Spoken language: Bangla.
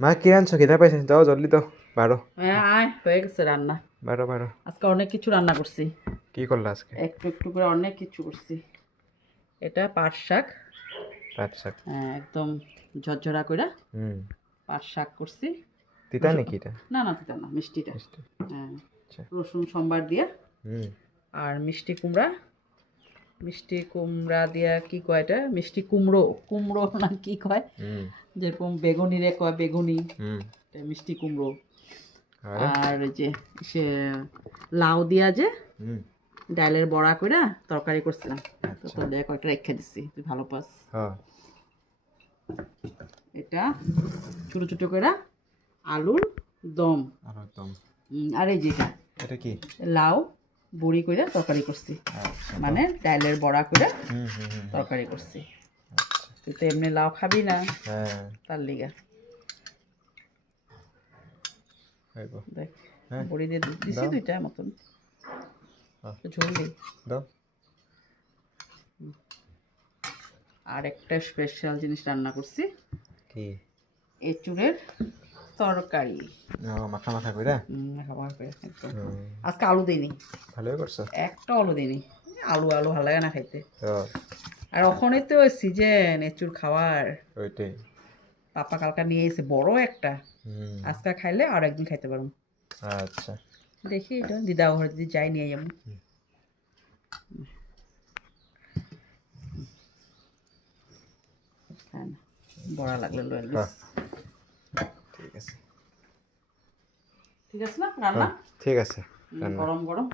মা কি আনছো খিদা পাইছে যাও জলদি দাও বারো হ্যাঁ আয় হয়ে গেছে রান্না। বারো বারো আজকে অনেক কিছু রান্না করছি, কি করলা আজকে? একটু একটু করে অনেক কিছু করছি। এটা পাট শাক, পাট শাক। একদম ঝরঝরা করে হুম। পাট শাক করছি। তিতা নাকি এটা? না না তিতা না, মিষ্টিটা। মিষ্টি। হ্যাঁ, আচ্ছা। রসুন সম্বার দিয়ে। হুম। আর মিষ্টি কুমড়া দিয়া কি কয় এটা, মিষ্টি কুমড়ো, কুমড়ো না কি কয়, হুম। যেরকম বেগুনি রে কয় বেগুনি, হুম। এটা মিষ্টি কুমড়ো। আর আর ওই যে সে লাউ দিয়া যে হুম। ডালের বড়া কইরা তরকারি করছিলাম, তো আচ্ছা। তোর দিয়ে কয়েকটা রেখে দিচ্ছি, তুই ভালো পাস। হ্যাঁ। এটা ছোট ছোট করে আলুর দম। আর একদম। আর এই যেটা এটা কি? লাউ বড়ি কইরা তরকারি করছি, আচ্ছা। মানে ডালের বড়া কইরা হুম হুম হুম। তরকারি করছি। আচ্ছা। তুই তো এমনি লাউ খাবি না, হ্যাঁ। তার লিগা খাইব। দেখ হ্যাঁ। বড়ি দিয়ে দিছি দাও। দুইটা মতন, হ্যাঁ। ঝোল দিই। দাও। আর একটা স্পেশাল জিনিস রান্না করছি, কি? এঁচুড়ের তরকারি। মাখা মাখা কইরা। খাবার করে একদম। হুম। আজকে আলু দিইনি, ভালোই করছো। একটা আলু দিইনি, আলু আলু ভালো লাগে না খাইতে। হ্যাঁ। আর ওখানে তো সিজন এঁচুড় খাওয়ার, ওইটাই। পাপা কালকা নিয়ে এসে বড় একটা, হুম। আজকে খাইলে আর একদিন খাইতে পারবো। আচ্ছা। দেখি এটা দিদা ঘরে যদি যাই নিয়ে যাবো। হ্যাঁ না, বড়া লাগলে লয়ে হ্যাঁ। লিস। ঠিক আছে। ঠিক আছে না রান্না? ঠিক আছে। গরম গরম